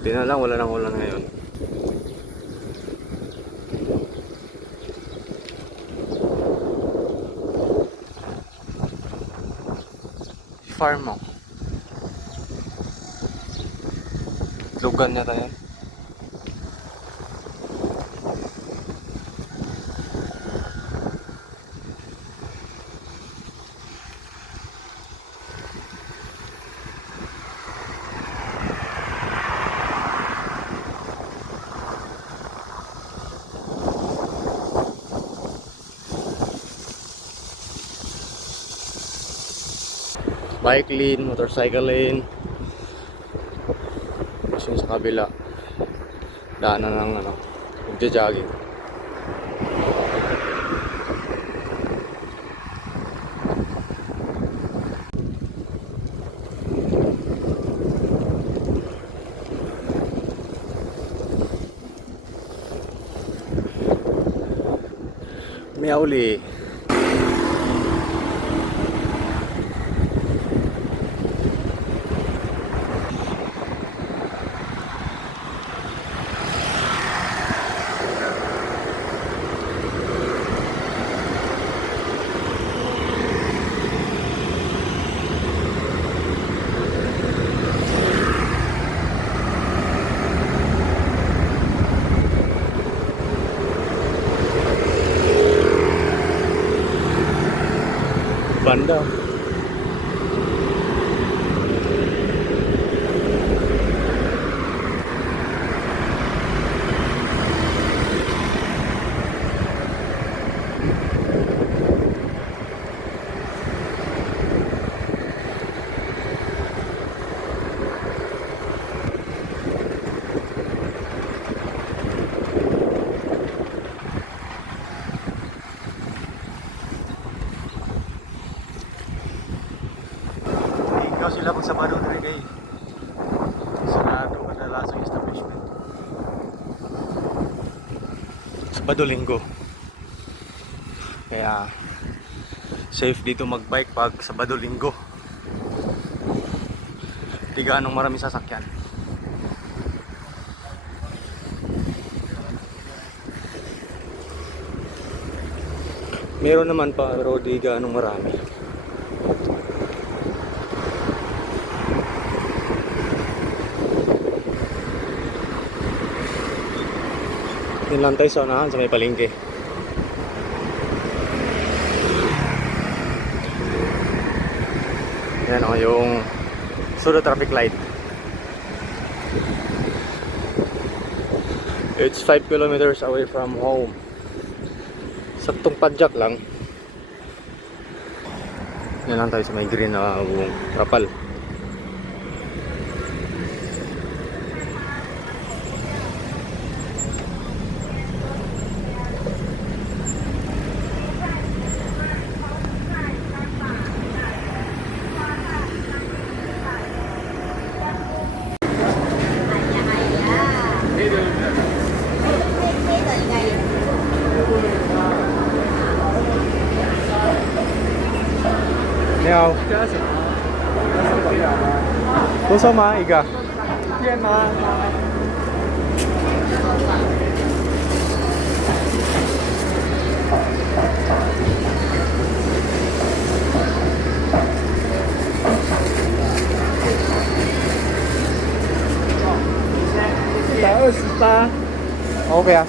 Di na lang, wala nang ulan ngayon. Farm mo. Lugan na tayo. Bike lane, motorcycle lane. Kasi sa kabila daanan ng ano, magja-jogging. May uli. Banda. Sila pag Sabado na rin kayo. Sarado kadalasang establishment. Sabado Linggo. Kaya safe dito magbike pag Sabado Linggo. Di gaanong marami sasakyan. Meron naman pa pero di gaanong marami. Yun lang tayo sa unahan sa may palengke. Yan o, yung pseudo traffic light. It's 5 kilometers away from home. Saktong padyak lang. Yan lang tayo sa may green na trapal. Niao. 多少吗？一个？面吗？128。OK 啊。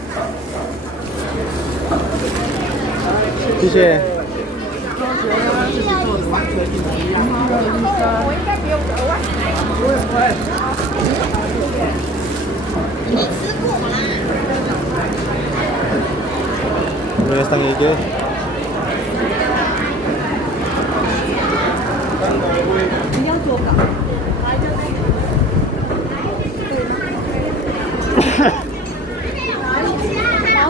谢谢。 我应该不用额外买。你没吃过吗？Ya están aquí.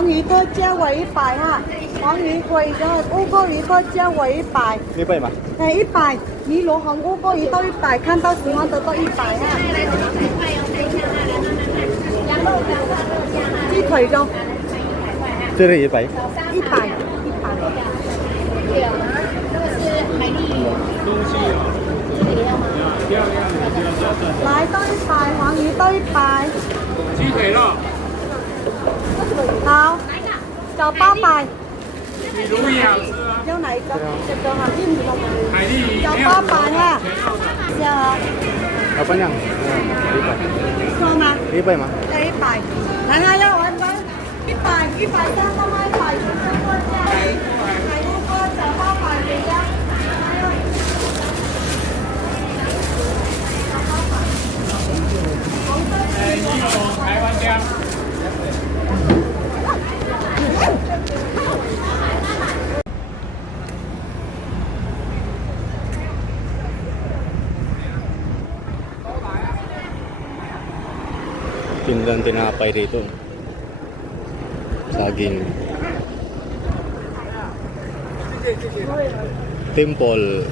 Món鱼哥加我100哈，黄鱼贵的，乌龟鱼哥加我100。100嘛？哎，100，你罗红乌龟鱼都100，看到喜欢的都100哈。鸡腿肉。这里100。100。有啊，那个是海蛎。东西有。这里要吗？要。来都一百，黄鱼都一百。鸡腿肉，好，找800。比鲈鱼好吃啊。要哪一个？这个哈，印度的。海蛎鱼找没有800哈。全肉的。这样啊， Apa yang? 说吗？ Lipa ma? 这100。来来要玩玩，100，100三个卖100，全部过价。海陆锅找800给呀。也有台湾姜。 Tindang tinapay dito. Saging. Temple.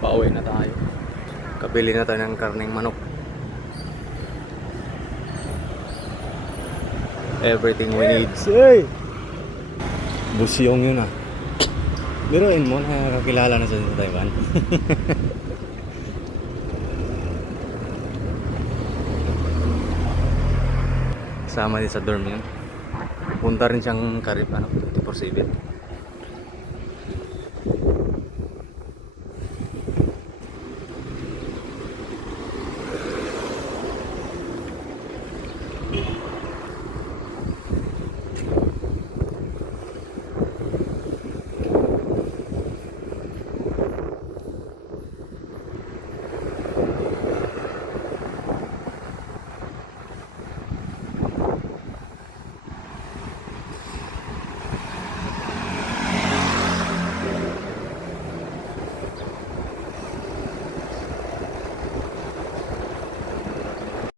Pauwi na tayo. Kabili na tayo ng karneng manok. Everything we need. Hey! Busyong yun ah. Biruin mo, nakakilala na sa Taiwan. Sama din sa dorm yun. Punta rin siyang karib, 24/7.